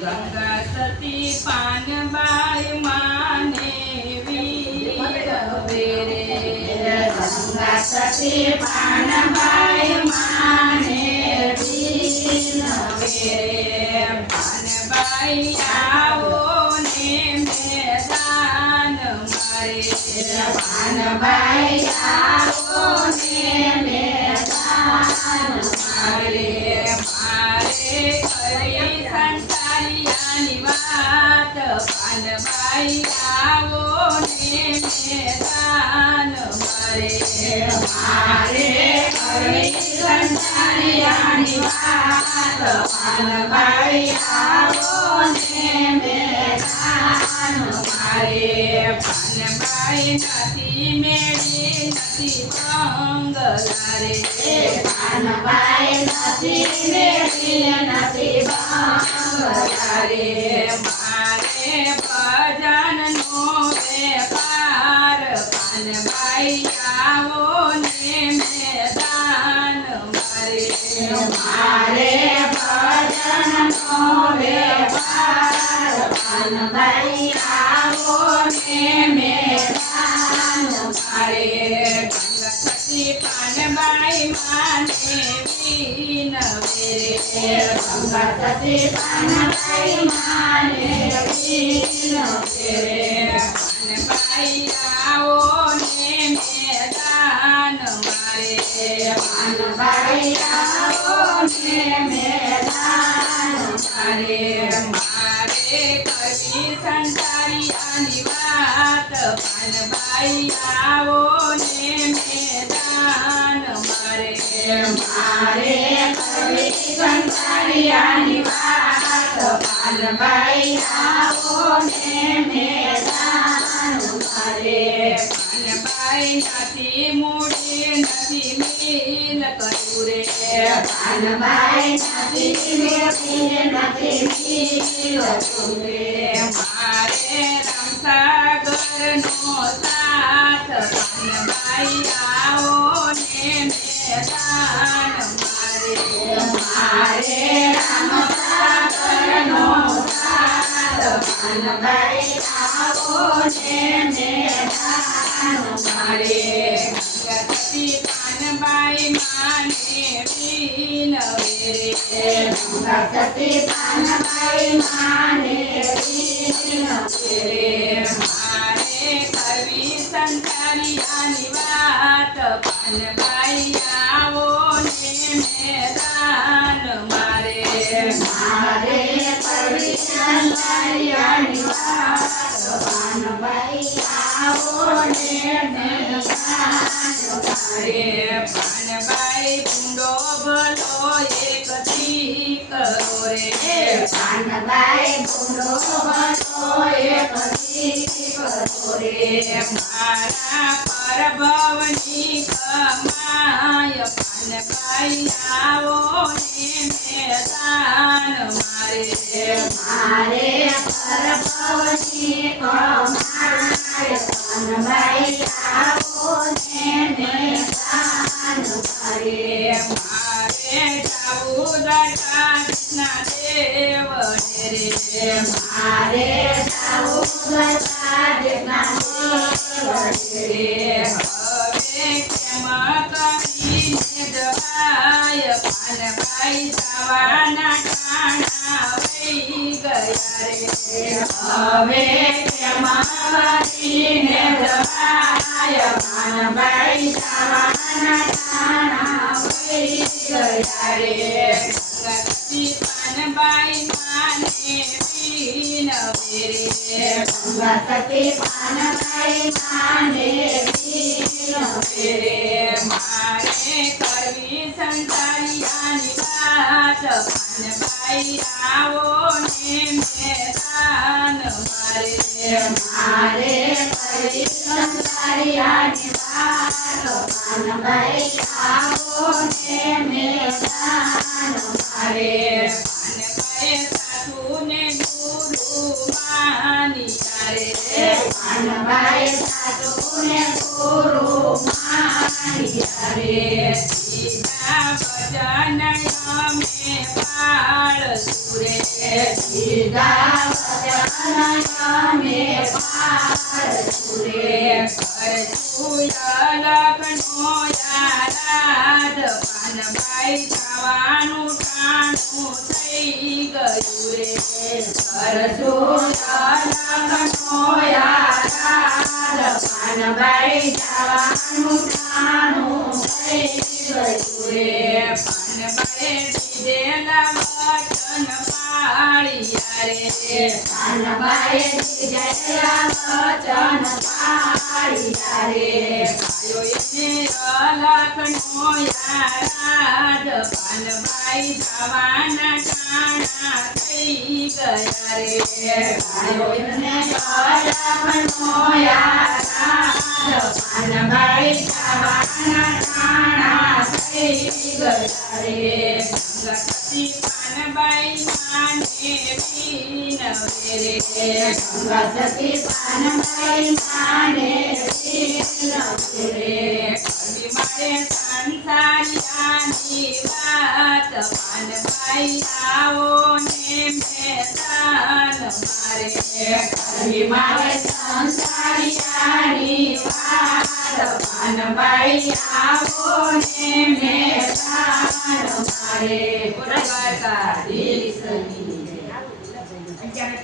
ગંગા સતી પાનબાઈ માને વીરવે રે ગંગા સતી પાનબાઈ માને વીરવે રે પાનબાઈ આવો ને મેદાન મારે પાનબાઈ આવો ને મેદાન મારે મારે કરી સંતાલિયાની વાત પાનબાઈ આવો ને મેદાન મારે મારે કરવી સંતાલિયાની વાત પાનબાઈ આવો ને મેદાન મારે પાનબાઈ નથી મેળી નથી બંગલા રે પાનબાઈ નથી મેળી નથી બંગલા રે મારે ભજનનો વેપાર પાનબાઈ આવો ને મેદાન મારે મારે ભજનનો વેપાર પાનબાઈ આવો ને મેદાન મારે ગંગા સતી પાનબાઈ માને વિનવે રે ગંગા સતી પાનબાઈ માને વિનવે રે પાનબાઈ આવો ને મેદાન મારે પાનબાઈ આવો ને મેદાન મારે મારે કરવી સંતારિયાની વાત પાનબાઈ આવો ને મેદાન મારે મારે કરવી સંતારિયાની વાત પાનબાઈ આવો ને મેદાન મારે પાનબાઈ નથી મૂડી નથી મિલ કરું રે પાનબાઈ નથી મેળી નથી મિલ રે મારે રામસાગરનો સાથ પાનબાઈ આવો ને મેદાન મારે મારે રામસાગરનો સાથ પાનબાઈ આવો ને મેદાન મારે ગંગા સતી પાનબાઈ માને વિનવે રે ગંગા સતી પાનબાઈ માને વિનવે રે મારે કરવી સંતારિયાની વાત પાનબાઈ આવો ને મેદાન મારે મારે કરવી સંતારિયાની વાત પાનબાઈ આવો ને મેદાન મારે પાનબાઈ ભૂંડો ભલો એક કરો રે પાનબાઈ ભૂંડો ભલો એક કરો રે મારા પરભવની કમાય પાનબાઈ આવો ને મેદાન મારે મારે પરભવની કમાય પાનબાઈ આવો ને મેદાન મારે મારે જાવું દ્વારકા કૃષ્ણ દેવ રે મારે જાવું દ્વારકા દેવના રે હવે કેમ કરીને જવાય પાનબાઈ જવાના ટાણા વહી ગયા રે હવે કેમાં કરીને જવાય પાનબાઈ જવાના ટાણા વહી ગયા રે ગંગા સતી પાનબાઈ માને વિનવે રે ગંગા સતી પાનબાઈ માને વિનવે રે મારે કરવી સંતારિયાની વાત પાનબાઈ આવો ને મેદાન મારે મારે કરી સંતારિયાની વાત પાનબાઈ આવો ને મેદાન મારે પાનબાઈ સાધુને ગુરુ માનિયા રે પાનબાઈ સાધુને ગુરુ માનિયા રે સીતા ભજન અમે પાળ સુરે દીધા વચન તમે પાળશું રે. કરશું લગ્નનો યાદ પાનબાઈ જવાનું ટાણું થઈ ગયું રે. કરશું લગ્નનો યાદ પાનબાઈ જવાનું ઠાણું થઈ ગયું રે. પાનબાઈએ દીધેલા વચન પાળ્યા રે. પાનબાઈએ દીધેલા વચન પાળ્યા રે. ભાઈઓ એને લખનો યાદ પાનબાઈ જવાના ટાણા થઈ ગયા રે. ભાઈઓને લખનો યાદ પાનબાઈ જવાના ઠાણા થઈ ગયા રે. ગતિ પાનબાઈ માને વિનવે રે. ગંગાસતી પાનબાઈ માને વિનવે રે. કરવી મારે સંસારિયાની વાત પાનબાઈ આવો ને મેદાન મારે. કરવી મારે સંસારિયાની વાત પાનબાઈ આવો ને મેદાન મારે. બોલો દ્વારકા. દીસની. અગિયાર